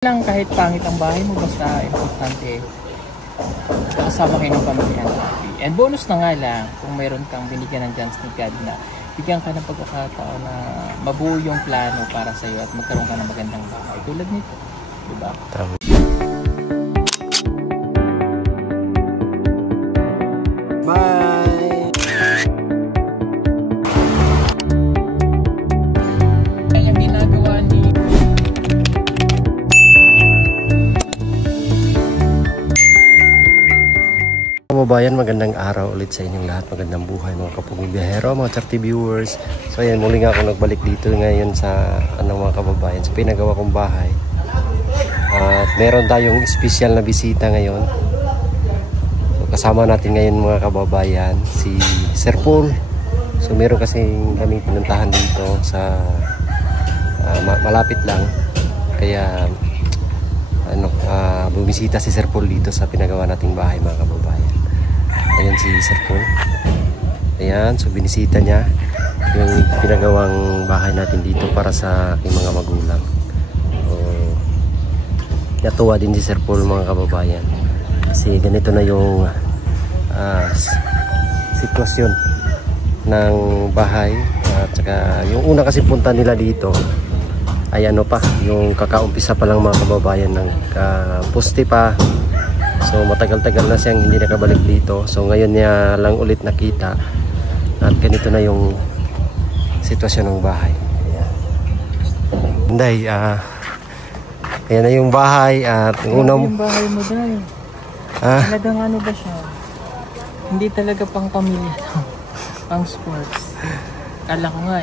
Lang kahit pangit ang bahay mo, basta importante kasama kayo ng pamilya happy. And bonus na nga lang kung mayroon kang binigyan ng chance ni God na bigyan ka ng pagkakataon na mabuo yung plano para sa iyo at magkaroon ka ng magandang bahay tulad nito, di ba? Bye. Ang ginagawa ni Kababayan, magandang araw ulit sa inyong lahat. Magandang buhay mga kapuging biyahero, mga charity viewers. So ayan, muli nga ako nagbalik dito ngayon sa mga kababayan, sa pinagawa kong bahay. At meron tayong special na bisita ngayon. So kasama natin ngayon mga kababayan si Sir Paul. So meron kasing kaming pinuntahan dito sa malapit lang. Kaya bumisita si Sir Paul dito sa pinagawa nating bahay mga kababayan. Ayan si Sir Paul. Ayan, so binisita niya yung pinagawang bahay natin dito para sa aking mga magulang. So, natuwa din si Sir Paul mga kababayan. Kasi ganito na yung sitwasyon ng bahay. At saka yung una kasi punta nila dito ay yung kakaumpisa pa lang mga kababayan ng poste pa. So matagal-tagal na siyang hindi nakabalik dito. So ngayon niya lang ulit nakita. At ganito na yung sitwasyon ng bahay. Hindi, ayan na yung bahay. At yung bahay mo dahil talagang ano ba siya? Hindi talaga pang pamilya pang sports. Kala ko nga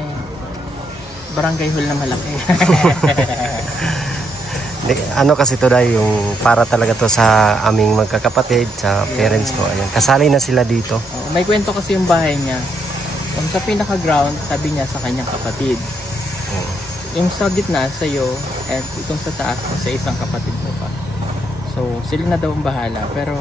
barangay hall na malaki. Ano kasi to dahil yung para talaga to sa aming magkakapatid, sa parents ko. Ayan, kasali na sila dito. May kwento kasi yung bahay niya. Kung sa pinaka-ground, sabi niya sa kanyang kapatid. Yung sa gitna, sa'yo, and itong sa taas, sa isang kapatid mo pa. So, sila na daw ang bahala. Pero,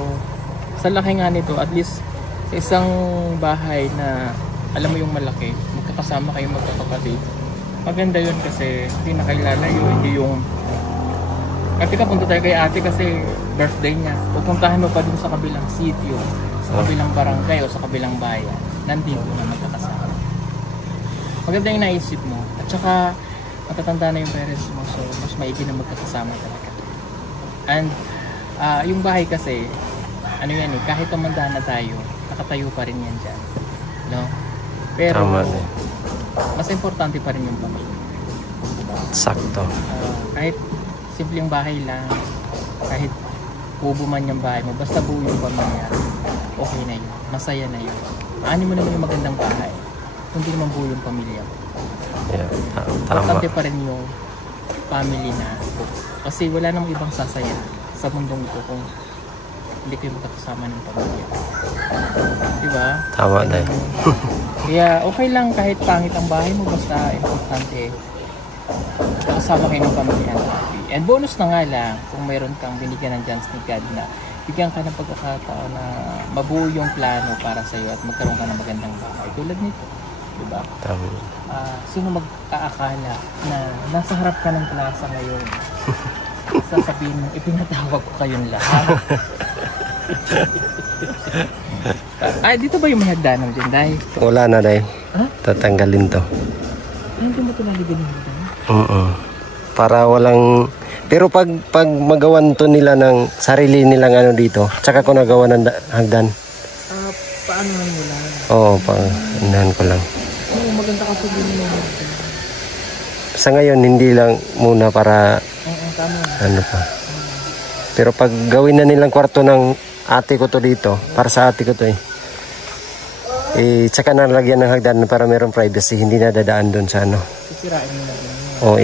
sa laki nga nito, at least, sa isang bahay na, alam mo yung malaki, magkakasama kayong magkakapatid. Maganda yun kasi hindi na kayo lalayo, hindi yung kasi punta tayo kay ate kasi birthday niya. Pupuntahan mo pa din sa kabilang sitio, sa kabilang barangay o sa kabilang bayan. Nandito na magkakasama. Maganda yung naisip mo. At saka matatanda na yung parents mo, so mas maigi na magkakasama talaga. And yung bahay kasi, kahit tumanda na tayo, nakatayo pa rin yan dyan. No? Pero mas importante pa rin yung pamilya. Sakto. Kahit simpleng bahay lang, kahit kubo man yung bahay mo, basta buo yung pamilya, okay na yun, masaya na yun. Ano mo naman yung magandang bahay, kundi naman buo yung pamilya mo. Yeah, importante pa rin yung family na, kasi wala namang ibang sasaya sa mundong ito kung hindi kayo magkakasama ng pamilya. Diba? Tama na yun. Kaya okay lang kahit pangit ang bahay mo, basta importante kasama kayo ng pamilya happy. And bonus na nga lang kung mayroon kang binigyan ng chance ni God na bigyan ka ng pagkakataon na mabuo yung plano para sa iyo at magkaroon ka ng magandang bahay tulad nito, di ba? Sino mag-aakala na nasa harap ka ng plaza ngayon? Sasabihin mo, ipinatawag ko kayong lahat. Dito ba yung may hagdanan din, Day? Wala na, Day. Tatanggalin to. Hindi mo ito naligyan yung hagdanan? Para walang, pero pag magawan to nila ng sarili nilang dito, tsaka ko nagawa ng hagdan. Paano lang mo lang? Oo, paanahan ko lang. Maganda kasi din mo. Sa ngayon hindi lang muna para tama. pa. Pero pag gawin na nilang kwarto ng ate ko to dito, para sa ate ko to tsaka nalagyan ng hagdan para merong privacy, hindi na dadaan doon sa Sisirain mo na din.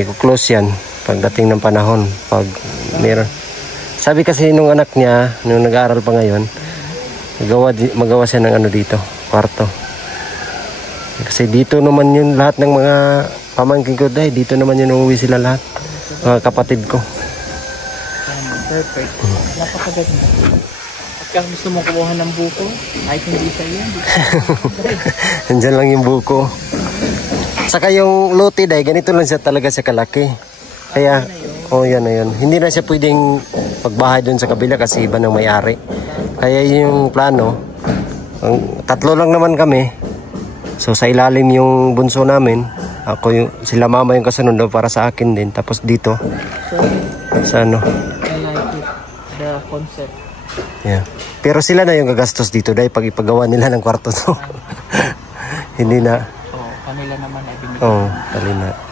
i-close yan pagdating ng panahon. Pag meron. Sabi kasi nung anak niya, nung nag-aaral pa ngayon, magawa siya ng dito, kwarto. Kasi dito naman yung lahat ng mga pamangkin ko dahil dito naman yung uuwi sila lahat. Mga kapatid ko. Perfect. Napakaganda. Pagka gusto mo kumuha ng buko, kahit hindi sa iyo. Nandyan lang yung buko. Saka yung lote dahil ganito lang siya talaga siya kalaki. Kaya Oh, yan na yan. Hindi na siya pwedeng magbahay doon sa kabila kasi iba ng may-ari. Kaya yung plano, tatlo lang naman kami. So sa ilalim yung bunso namin. Ako yung, sila mama yung kasunod para sa akin din. Tapos dito, sa ano. I like it. The concept. Yeah. Pero sila na yung gagastos dito dahil pag ipagawa nila ng kwarto to. Hindi na. Oh, kanila naman ay binigyan. Oo,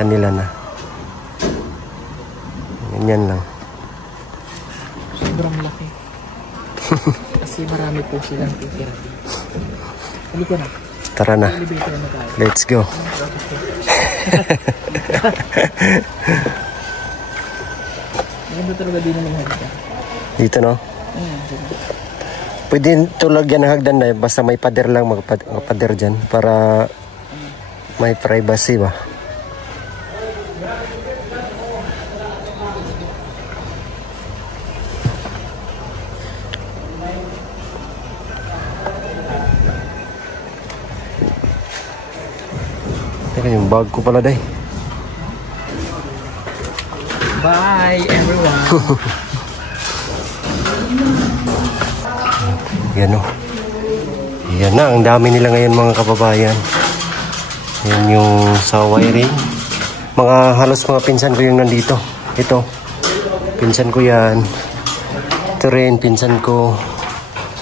kanila na. Ganyan lang. Sobrang laki. Kasi marami po silang titira dito. Halika na. Tara na. Elevator na tayo. Let's go. Maganda talaga din naman hagdan. Dito no? Pwede tulagyan ng hagdan na basta may pader lang magpader dyan para may privacy ba? Teka, yung bag ko pala day. Bye everyone. Yan o. Yan na, ang dami nila ngayon mga kababayan. Yan yung sa wiring. Halos mga pinsan ko yung nandito. Ito, pinsan ko yan. Ito rin, pinsan ko.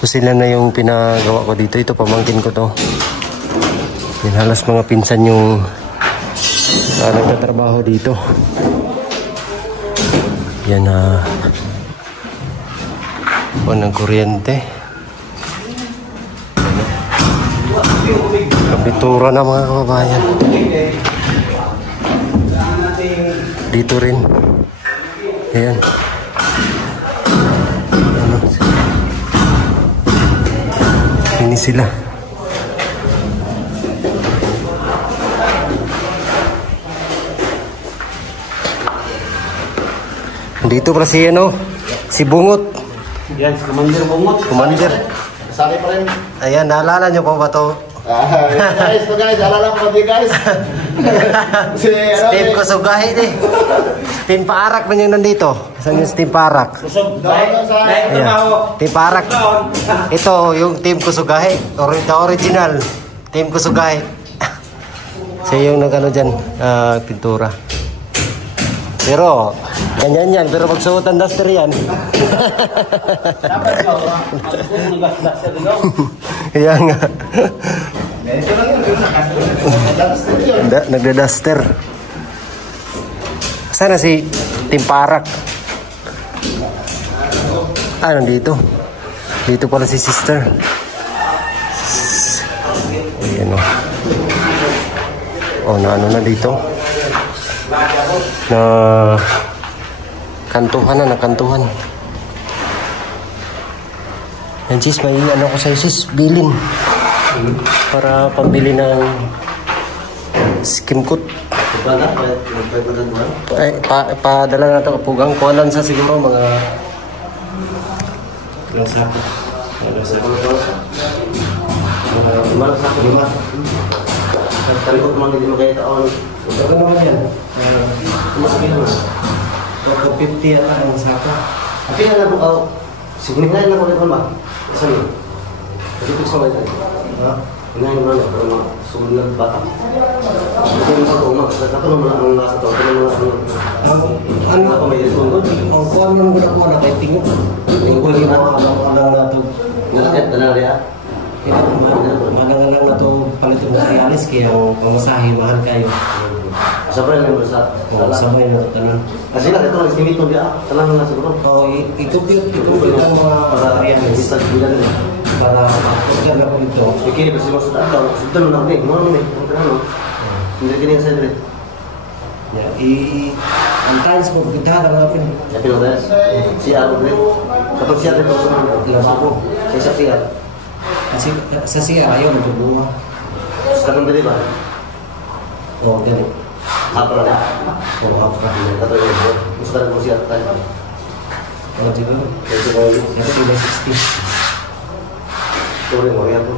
So sila na yung pinagawa ko dito. Ito, pamangkin ko to. Yan, halos mga pinsan yung nagtatrabaho dito. Yan na. Ng kuryente. Kabitura na mga kababayan. Dito rin. Ayan. Ini sila. Dito pala si ano, si Bungot. Yan, si Commander Bungot. Commander. Kasali pa rin. Ayan, naalala nyo pa ba to? Guys, alala ko din guys. Si Steve Kusugahi eh. Team Paarak man yung nandito. Saan yung Team Paarak? Ayan. Team Paarak. Ito yung Team Kusugahi. The original. Team Kusugahi. Siya yung nag-ano dyan, pintura. Pero, ganyan yan. Pero magsuot ang duster yan. Kaya nga. Nagda-duster. Sana si Team Parak. Nandito. Dito pala si sister. Ayan o. Na ano na dito. Na kantuhan. Yan sis, may ano ko sa'yo sis, bilin. Para pambili ng skimcoat. Padala na ito kapugang. Kuhalan sa siguro mga ilang sako. Gimana sa ako, lima? Talikot mo hindi mo kayo taon. Ano naman yan? Masakin mo. 50 yata ang sako. Tapi nga na po, sigurang nga na ko ba? Saan yun? Kasi ito sa mga tayo. Ngayon mo na, pero mga sumunod bata. Hindi mo sa ito, katulong mo na ang nasa ito. Ano ako may itungod? Ang kuhan mo na ko na kay tingog. Tingog yung mga na ito. Nalakit na na rin. Malang na ito palitin na realis kaya ang pamasahe mahal kayo. Sabay na yung sa Sabay na ito tanan. Kasi lang, ito lang istimito dia. Talang na siguro. Itupit ang mga realis. Bisa bilang nila. Para makapagod na po ito. Kini kasi maksud atau sudah nang ni, mo ni, ano. Hindi kini sa dire. Ang tiles mo kita ka na pin. Ya pilotes. Si Aro dire. Kapag siya dito sa mga Ilang sako. sa siya. Kasi sa siya ayaw magbubuha. Sekarang dire ba? O, dali. Apa na? O, hapra. Atau ya, sekarang mo siya tayo. O, di ba? Kasi ko yung Ito iba 60. story mo yan po.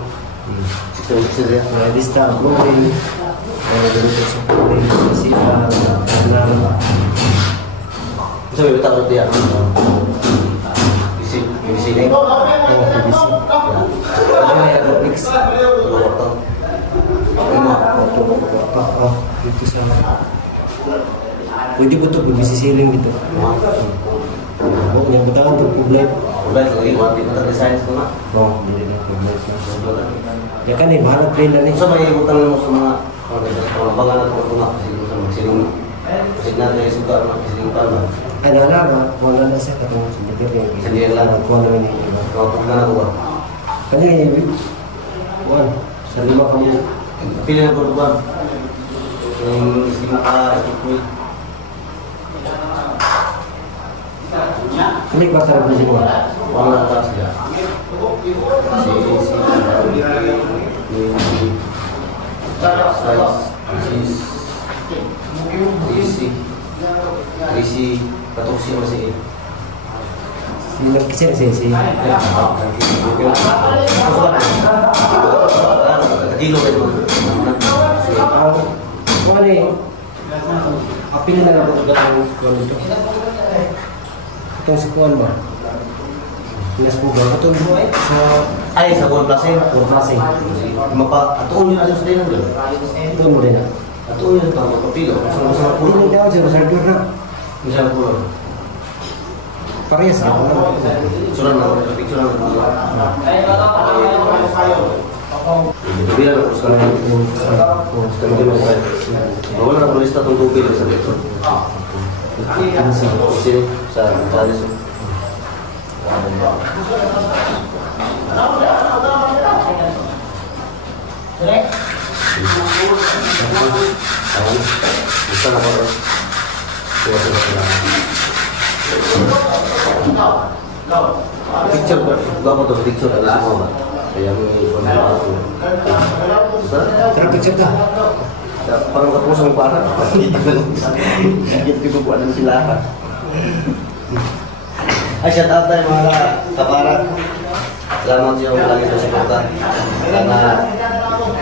60 dia. Mga lista ang flooring. Ganito sa flooring. Kasi Sa Sa may bitang diya. BBC din. BBC. Dito sa... Pwede ba ito? BBC ceiling dito. Oo, yung butakan ito, tube light. Ulit, lagi mo, di ba designs ko na? Oo, hindi na tube light. Ya kan eh, maharap rin lang eh. So may ibutang mo sa mga baga na ito nga kasi sa magsilong kasi natin yung sugar na magsilong pa ba? Ay, naalala, wala na siya katong sa bater yung Sa diyan lang. kuha naman yung iba. Kapag na ako ba? Kanina yung kuha, sa 5 kami. Pili na po ba? Yung sinaka-equipment. Kami ba sa rin mo? Wala na taas niya. Katuksi masih. Sino? Kilo itu. Kung ano eh, apilin na lang ako ng kuha nito. Itong si kuhan ba? Pinas po ba? Itong buhay sa... Ay, sa buwan plasin. Buwan kasi. Atuon yun sa din nandun. Ito mo rin ah. Atuon yun sa papilo. Sa Puro pulo. daw siya, sa dur na. Sa pulo. Parehas ka. Picturean na. Picturean na. Ito bilang ako sa bawal na tulis na itong tubig sa dito. Sino? Sa Talis. Gusto na ko. Picture ba? Bago to picture ada semua ba? Kaya mo Tara, picture ka. parang kapusang para. Hindi ko buwan ng sila. Ay, shout out tayo mga kapara. Salamat sa iyong lagi sa suporta. Sana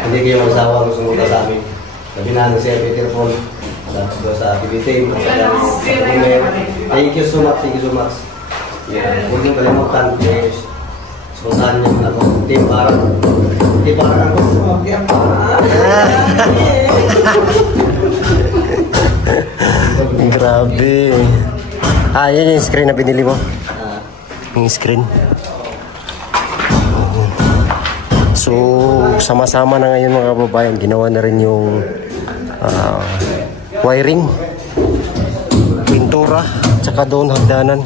hindi kayo magsawang sumunta sa amin. Sabi na si Peter Paul sa TV team. Thank you so much. Thank you so much. Huwag niyong kalimutan. Sumuntahan niyo ako. Team para. Team para ako. Team para. Grabe. Yan yung screen na binili mo. Yung screen. So, sama-sama na ngayon mga kababayan. Ginawa na rin yung wiring, pintura, tsaka doon hagdanan.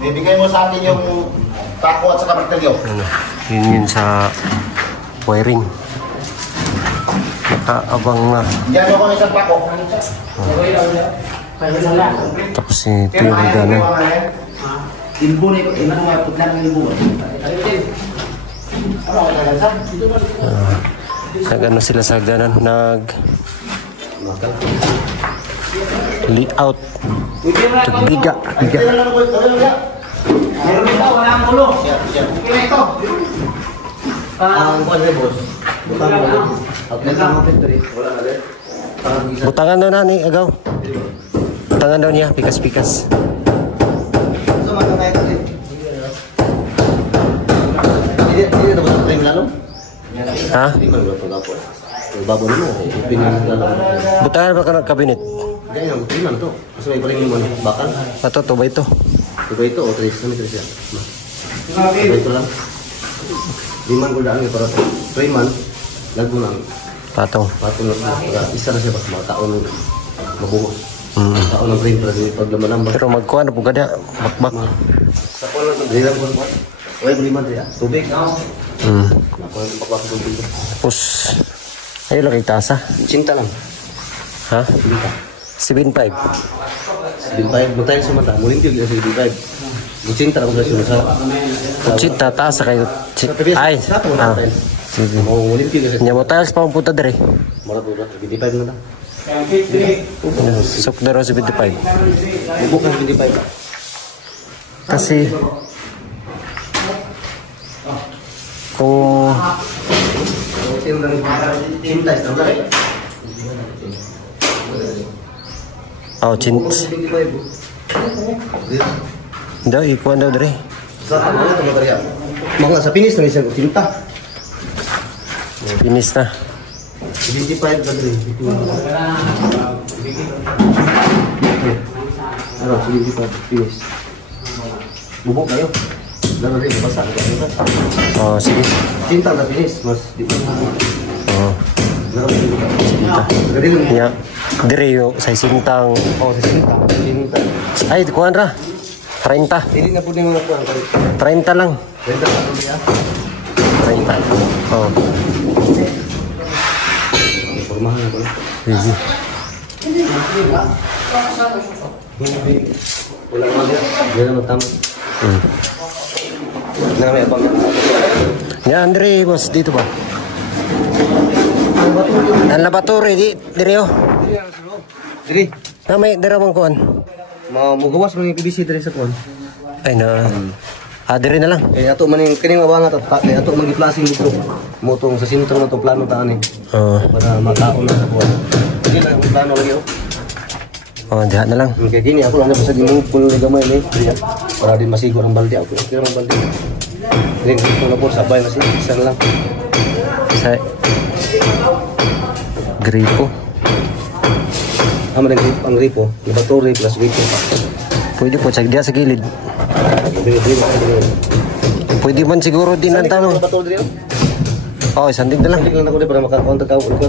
Bibigay mo sa akin yung tako at saka martilyo. Yun sa wiring. Nakaabang na. Diyan ako ng isang tako. Tapos ito yung hagdanan. Ilbo na ito. Ilbo na putla ng ilbo. Nag-ano sila sa hagdanan. Layout. Biga. Meron ito, wala ang ulo. Okay na ito. Ang kuwan rin, boss. Butang mo rin. At nagkamapit rin. Wala na rin. Butangan daw na ni Agaw. Butangan daw niya. Pikas-pikas. So, magkakaya ka rin. Hindi na ba sa frame lalong? Ha? Hindi ko na pag-apo. Babo mo, pinag lalong. Butangan ba ka ng kabinet? Ganyan, priman to. Kasi may paling yung bakal. Ito ba ito? Diba ito o 3? Kami 3 siya. Diba ito lang? 5 ko daan para 3 man. Lagbo lang. Patong. Patong na para isa na siya ba? Mga taon mabuhos. Taon ng frame para din paglaman ba? Pero magkuha na po kada. Bakbak. Sa ko lang ng drilang ko. Uy, 5 rin. Tubig. Ako ang pakwak ng tubig. Tapos, ayun lang kay tasa. Cinta lang. Ha? Cinta. 7.5. 7.5. Mutayin sa mata. Muling tiyog sa 7.5. Cinta lang sa sa. Kutsit, tataas kayo. Ay. Sige. Muling tiyog sa. Nya mo tayo pa punta dere. Mura po. 75 na lang. Sok na rin 75. Bubukan 75. Kasi kung Cinta is tamang. Oh, chins. 25. Daw, ikuan daw dre. Sa ano ito material? Mga sa pinis na isang tinta. Finish na. 25 ka dre. Ano, 25 pinis. Bubok kayo. Lalo rin, basa. Oh, sige. Tinta na pinis. Mas di ba? Oh. Lalo rin. Tinta. Gadilang. Nya. Dire yo sa sintang. Oh, sa tinta. Tinta. Ay, kuan ra. 30. Hindi na po din mga kuwan. 30 lang. Benta ka po niya. 30. Oh. Pormahan na ba? Easy. Wala naman yan. Hindi na matama. Na may abang. Nya, Andre, boss, dito ba? Ang laboratory, dire yo. Diri. Na may dira mong kuan. Mugawas mo yung PVC diri sa kuwan. Ay na. Dire na lang. Kaya ato man yung kining abang ato. Kaya ato man i-plasing dito. Motong sa sentro na to plano taan eh. Oh. Para makaon na sa kuwan. Hindi na yung plano lagi oh. Oh, diha na lang. Kaya gini ako lang sa gimong pulo ni gamay ni. Para din masigo ang balde ako. Pero ang balde. Then ito na po sabay na siya. Isa na lang. Sa gripo. Ama ang gripo. Laboratory plus gripo. Pwede po sa diha sa gilid. Diri. Pwede man siguro din ang tanong. Laboratory diri. Oh, sandig na lang. Hindi lang ako para maka-contact ako ko. Sige.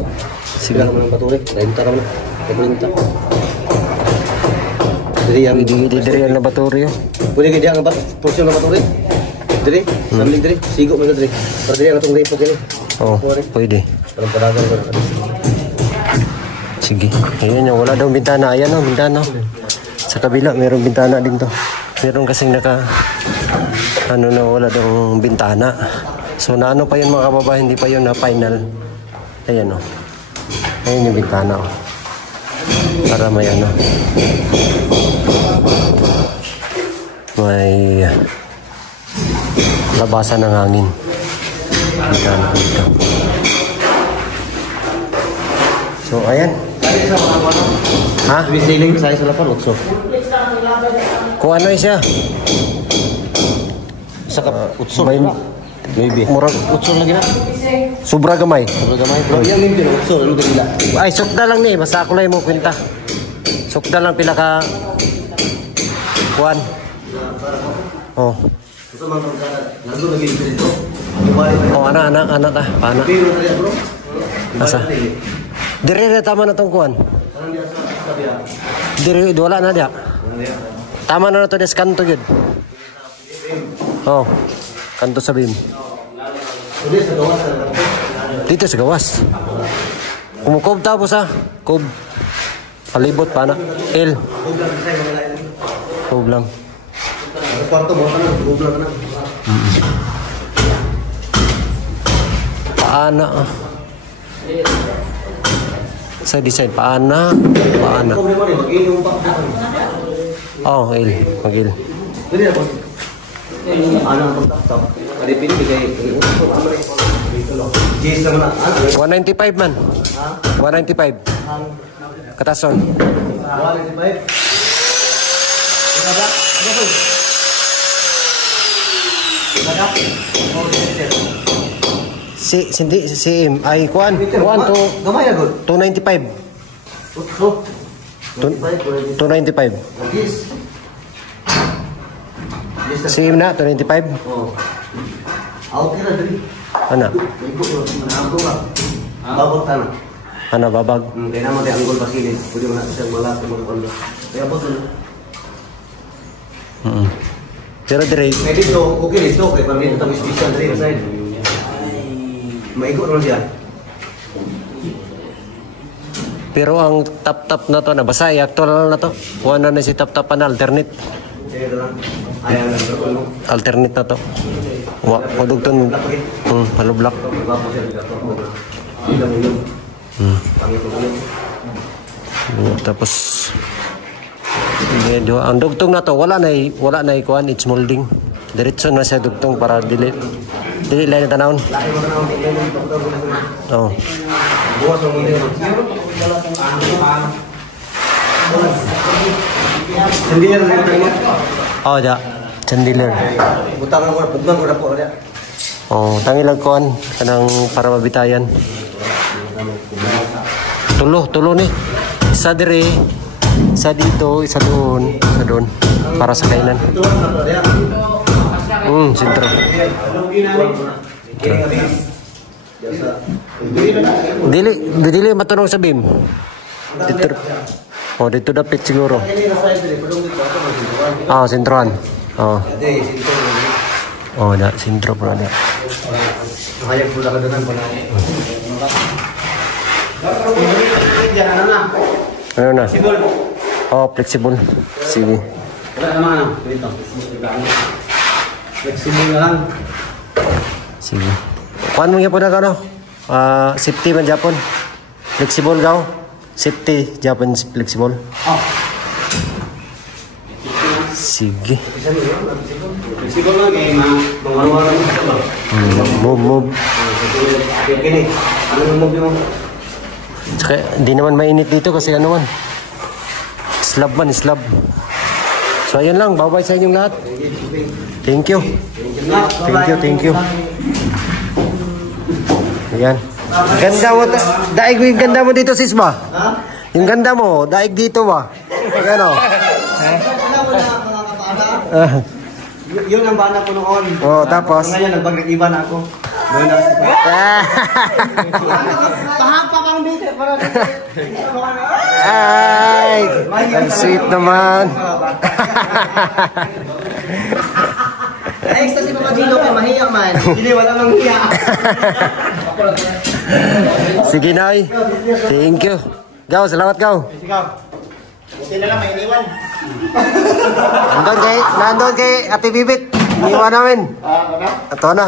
Sige naman ang laboratory. Dahil tara mo. Kabulinta. Diri ang Hindi dire ang laboratory. pwede kaya diyan ang portion ng laboratory. Diri, samling diri. Sigo mo na diri. Para diri ang atong gripo kini. Oh, pwede. Para paragan ko. Sige. Ayun yung wala daw bintana. Ayan o, bintana. Sa kabila, mayroong bintana din to. Meron kasing ano na wala daw bintana. So naano pa yun mga kababayan, hindi pa yun na final. Ayan o. Ayan yung bintana o. Para may ano. May labasan ng hangin. Bintana dito. So ayan. Ha? Sailing saya sa lapan utso. Kung ano siya? Sa utso. Maybe. Murag Utso lagi na. sobra gamay. Sobrang gamay. Bro, yan yung utso. Ano ka nila? Ay, sukda lang ni. Basta ako lang mo kwenta. Sukda lang pila ka kuan. Oh. Ito mga pagkakala. Nandun lagi dito. Oh, anak ta. Paano? Pero kaya bro. Asa? Dire na tama na tong kuan. Dire wala na dia. Tama na to des kanto gid. Oh. Kanto sa bim. Dito sa gawas. Kumukob tapos ha. Kob. Palibot pa na. L. Kob lang. Kwarto mo tanang, gubla na. Paana. Sa design paana. Paana. Problema ni mag-ilong pa. Oh, L. Mag-L. Dili na po. Ano ang pagtap? Kadi pili bigay utso ano rin. Yes naman na. 195 man. 195. Katason. 195. Ada? Ano to? Ada? Si ay kuan to Gamay na gud. 295. Utso. 295. Yes. Si na 295. Oh. Out na diri. Ana. Ibu ko na ako ba. Babot ta na. Ana babag. Kaya naman tayo anggol pasilin. Pwede mo na siyang malapit mo kung kaya po doon. Pero dire May dito, okay dito. Kaya pag dito tayo special dito sa side. Maikot naman siya. pero ang tap na to na basa actual na to. Kuha na si tap na alternate. Kaya lang. Ayan lang. Alternate na to. Wadugton halublak. Tapos medyo ang dugtong na to wala na kuan it's molding. Diretso na siya dugtong para dili lang tanawon. Oh. Hindi yan rin tayo. Oh, da. Chandelier. Butang ko na, pugnan ko na po. Oh, tangilag kuan kanang para mabitayan. Tulo ni. Isa dire, isa dito, isa doon, para sa kainan. Sentro. Dili matunog sa beam. Dito. Oh, dito dapat siguro. Sentroan. Sentro pala na. Hayag pula ka doon po na. Ano na? Flexible. Sige. Wala naman dito. Flexible lang. Sige. Kuan mo gyapon na kano? Safety man Japon. Flexible gaw. Safety Japan flexible. Sige. Flexible lang kay mga Move. Gini. Ano move mo? Tsaka, hindi naman mainit dito kasi ano man. Slab. So ayun lang, bye-bye sa inyong lahat. Thank you. Ayan. Ganda mo, daig yung ganda mo dito, sis ba? Yung ganda mo, daig dito ba? Ayan o. Yun ang bana ko noon. Tapos? Ngayon, nagbag-iba na ako. Doon na si Pahapa kang dito. Ay, ang sweet naman. Extra si Papa Gino kay mahiyang man. Hindi, wala mang hiya. Sige, Nay. Thank you. Gaw, salamat gaw. Buti na lang, may iniwan. Nandun kay Ate Bibit. Iniwan namin. Ano? Ito na.